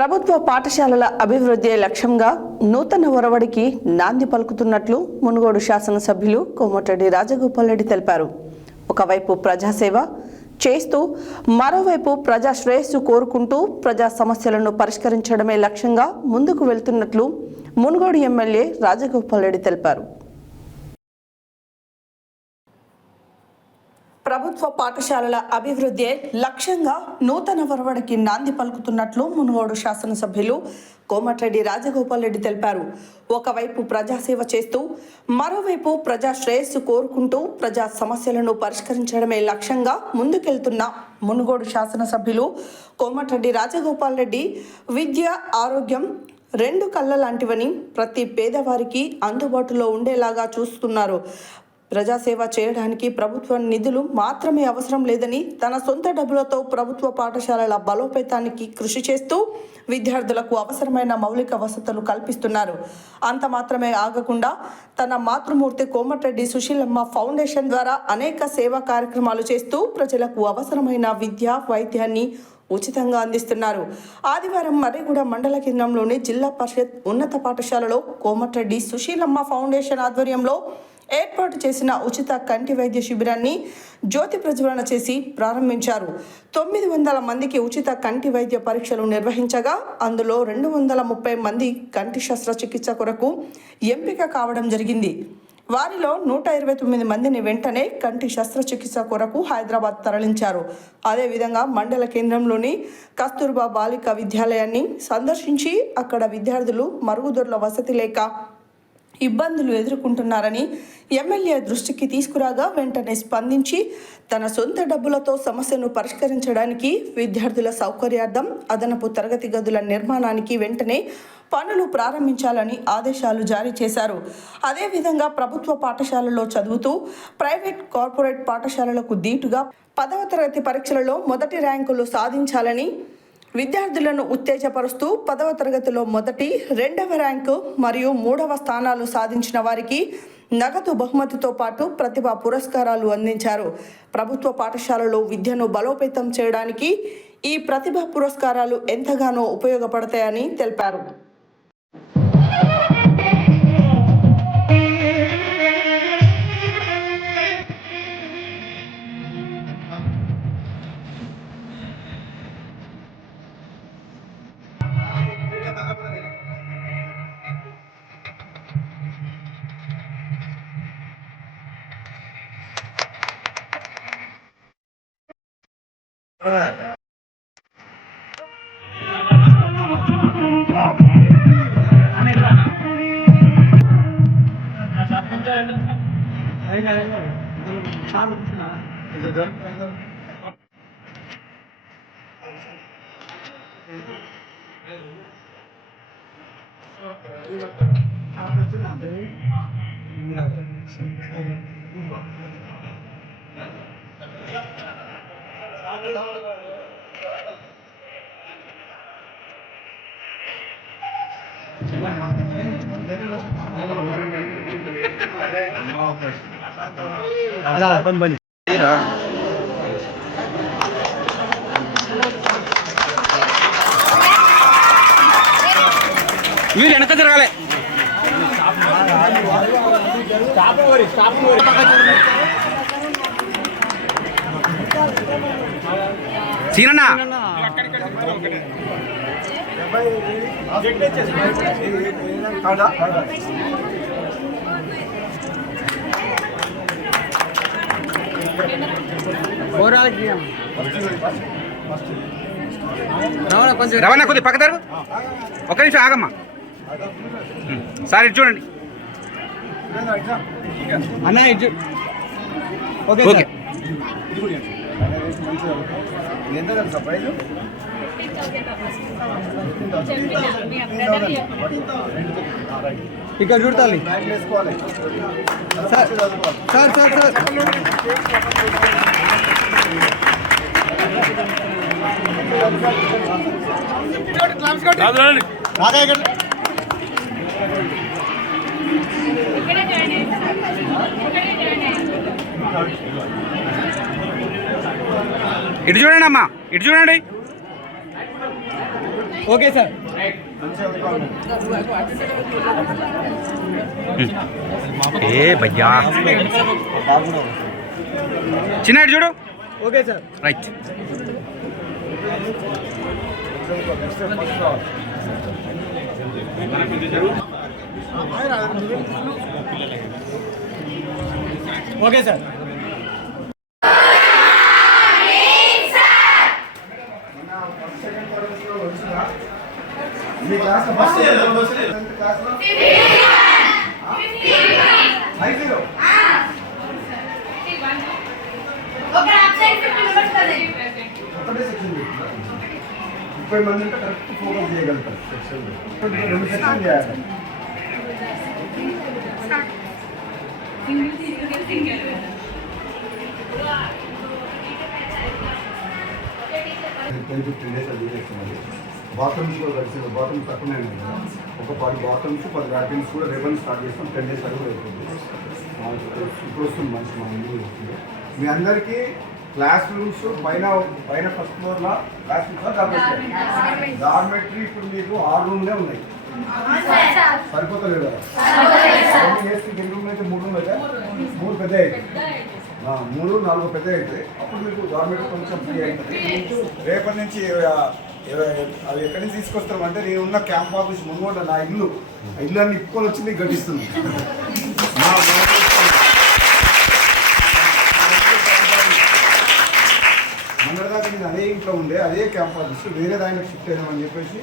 ప్రభుత్వ పాఠశాలల అభివృద్ధి లక్ష్యంగా నూతన ఒరవడికి నాంది పలుకుతున్నట్లు మునుగోడు శాసనసభ్యులు కోమటిరెడ్డి రాజగోపాల్ రెడ్డి తెలిపారు. ఒకవైపు ప్రజాసేవ చేస్తూ మరోవైపు ప్రజా శ్రేయస్సు కోరుకుంటూ ప్రజా సమస్యలను పరిష్కరించడమే లక్ష్యంగా ముందుకు వెళ్తున్నట్లు మునుగోడు ఎమ్మెల్యే రాజగోపాల్ రెడ్డి తెలిపారు. ప్రభుత్వ పాఠశాలల అభివృద్ధి లక్ష్యంగా నూతన ఒరవడికి నాంది పలుకుతున్నట్లు మునుగోడు శాసనసభ్యులు కోమటిరెడ్డి రాజగోపాల్ రెడ్డి తెలిపారు. ఒకవైపు ప్రజాసేవ చేస్తూ మరోవైపు ప్రజా శ్రేయస్సు కోరుకుంటూ ప్రజా సమస్యలను పరిష్కరించడమే లక్ష్యంగా ముందుకెళ్తున్న మునుగోడు శాసనసభ్యులు కోమటిరెడ్డి రాజగోపాల్ రెడ్డి విద్య, ఆరోగ్యం రెండు కళ్ళ లాంటివని ప్రతి పేదవారికి అందుబాటులో ఉండేలాగా చూస్తున్నారు. ప్రజాసేవ చేయడానికి ప్రభుత్వ నిధులు మాత్రమే అవసరం లేదని తన సొంత డబ్బులతో ప్రభుత్వ పాఠశాలల బలోపేతానికి కృషి చేస్తూ విద్యార్థులకు అవసరమైన మౌలిక వసతులు కల్పిస్తున్నారు. అంత మాత్రమే ఆగకుండా తన మాతృమూర్తి కోమటిరెడ్డి సుశీలమ్మ ఫౌండేషన్ ద్వారా అనేక సేవా కార్యక్రమాలు చేస్తూ ప్రజలకు అవసరమైన విద్య, వైద్యాన్ని ఉచితంగా అందిస్తున్నారు. ఆదివారం మర్రిగూడ మండల కేంద్రంలోని జిల్లా పరిషత్ ఉన్నత పాఠశాలలో కోమటిరెడ్డి సుశీలమ్మ ఫౌండేషన్ ఆధ్వర్యంలో ఏర్పాటు చేసిన ఉచిత కంటి వైద్య శిబిరాన్ని జ్యోతి ప్రజ్వలన చేసి ప్రారంభించారు. 900 మందికి ఉచిత కంటి వైద్య పరీక్షలు నిర్వహించగా అందులో 230 మంది కంటి శస్త్రచికిత్స కొరకు ఎంపిక కావడం జరిగింది. వారిలో 129 మందిని వెంటనే కంటి శస్త్రచికిత్స కొరకు హైదరాబాద్ తరలించారు. అదేవిధంగా మండల కేంద్రంలోని కస్తూర్బా బాలిక విద్యాలయాన్ని సందర్శించి అక్కడ విద్యార్థులు మరుగుదొడ్ల వసతి లేక ఇబ్బందులు ఎదుర్కొంటున్నారని ఎమ్మెల్యే దృష్టికి తీసుకురాగా వెంటనే స్పందించి తన సొంత డబ్బులతో సమస్యను పరిష్కరించడానికి విద్యార్థుల సౌకర్యార్థం అదనపు తరగతి గదుల నిర్మాణానికి వెంటనే పనులు ప్రారంభించాలని ఆదేశాలు జారీ చేశారు. అదేవిధంగా ప్రభుత్వ పాఠశాలలో చదువుతూ ప్రైవేట్, కార్పొరేట్ పాఠశాలలకు దీటుగా 10వ తరగతి పరీక్షలలో మొదటి ర్యాంకులు సాధించాలని విద్యార్థులను ఉత్తేజపరుస్తూ 10వ తరగతిలో మొదటి, 2వ ర్యాంకు మరియు 3వ స్థానాలు సాధించిన వారికి నగదు బహుమతితో పాటు ప్రతిభా పురస్కారాలు అందించారు. ప్రభుత్వ పాఠశాలలో విద్యను బలోపేతం చేయడానికి ఈ ప్రతిభా పురస్కారాలు ఎంతగానో ఉపయోగపడతాయని తెలిపారు. మీరు వెనక తిరగాలి. సీనన్నా రవాణా కొద్ది పక్క తరగు. ఒక్క నిమిషం ఆగమ్మా. సార్ ఇటు చూడండి అన్న. ఇటు ఓకే. ఇక్కడ చూడాలి సార్. సార్ సార్ సార్ ఇటు చూడండి అమ్మా, ఇటు చూడండి. Okay sir. ఏ భయ్యా చిన్న చూడు. Okay sir. Right. Okay sir. మీ క్లాస్ ఫస్ట్ క్లాస్లో 50 ఒకటే సెక్షన్ 30 మంది ఉంటే కరెక్ట్ ఫోకస్ చేయగలుగుతారు సెక్షన్ 2 సెక్షన్ చేయాలి. బాత్రూమ్స్ కూడా కలిసి బాత్రూమ్స్ తక్కువనే ఉన్నాయి కదా, ఒక 10 బాత్రూమ్స్ 10 వ్యాకిన్స్ కూడా రేపటి స్టార్ట్ చేస్తాం. 10 days అడుగు అయిపోతుంది. ఇప్పుడు వస్తుంది మంచి మా ఇంటికి వస్తుంది. మీ అందరికీ క్లాస్ రూమ్స్ పైన ఫస్ట్ ఫ్లోర్లో క్లాస్ రూమ్స్ డార్మెటరీ ఇప్పుడు మీకు 6 రూమ్లే ఉన్నాయి. సరిపోతలేదు కదా, 2 రూమ్లు అయితే 3 రూమ్లు అయితే 3 పెద్ద అవుతాయి, 3 4 పెద్ద అవుతాయి. అప్పుడు మీకు డార్మెటరీ కొంచెం ఫ్రీ అవుతుంది. రేపటి నుంచి అవి ఎక్కడి నుంచి తీసుకొస్తామంటే నేను ఉన్న క్యాంప్ ఆఫీస్ ముందు నా ఇల్లు అన్ని ఇప్పుకొని వచ్చి మీకు గడిస్తుంది. మొన్నటిదాకా నేను అదే ఇంట్లో ఉండే అదే క్యాంప్ ఆఫీస్ వేరే దానికి షిఫ్ట్ అయ్యామని చెప్పేసి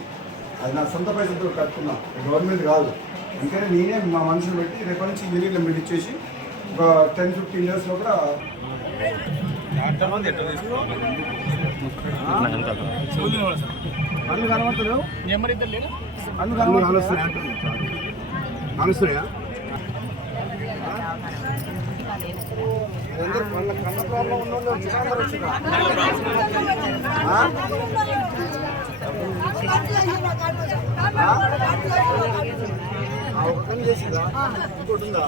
అది నా సొంత పైసలతో కట్టుకున్నా, గవర్నమెంట్ కాదు. అందుకని నేనే మా మనుషులు పెట్టి రేపటి నుంచి ఇంజనీర్లు మీట్ ఇచ్చేసి ఒక 10-15 days కూడా అన్ను కనబడుతున్నావు అన్ను కానుస్తున్నాయా కన్న ప్రాబ్లం ఉన్న ఒక పని చేసిందా ఇంకోటి ఉందా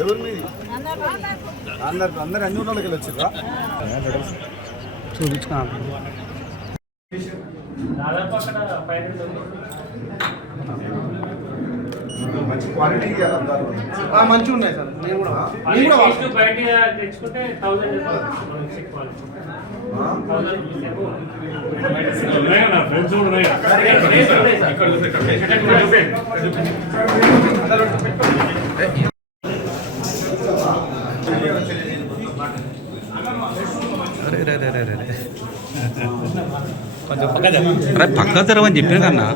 ఎవరు మీది అందరు అన్ని ఊళ్ళకి వెళ్ళి వచ్చిందా చూపించుకున్నాను. మంచి క్వాలిటీ మంచిగా ఉన్నాయి సార్. నేను కూడా తెచ్చుకుంటే 1000 ఫ్రెండ్స్ ఉన్నాయి. పక్క తెరవని చెప్పిన కన్నా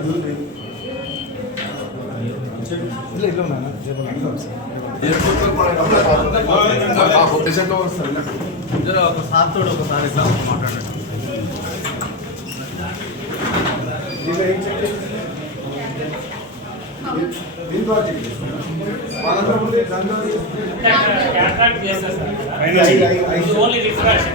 ఓన్లీ రిఫ్రెష్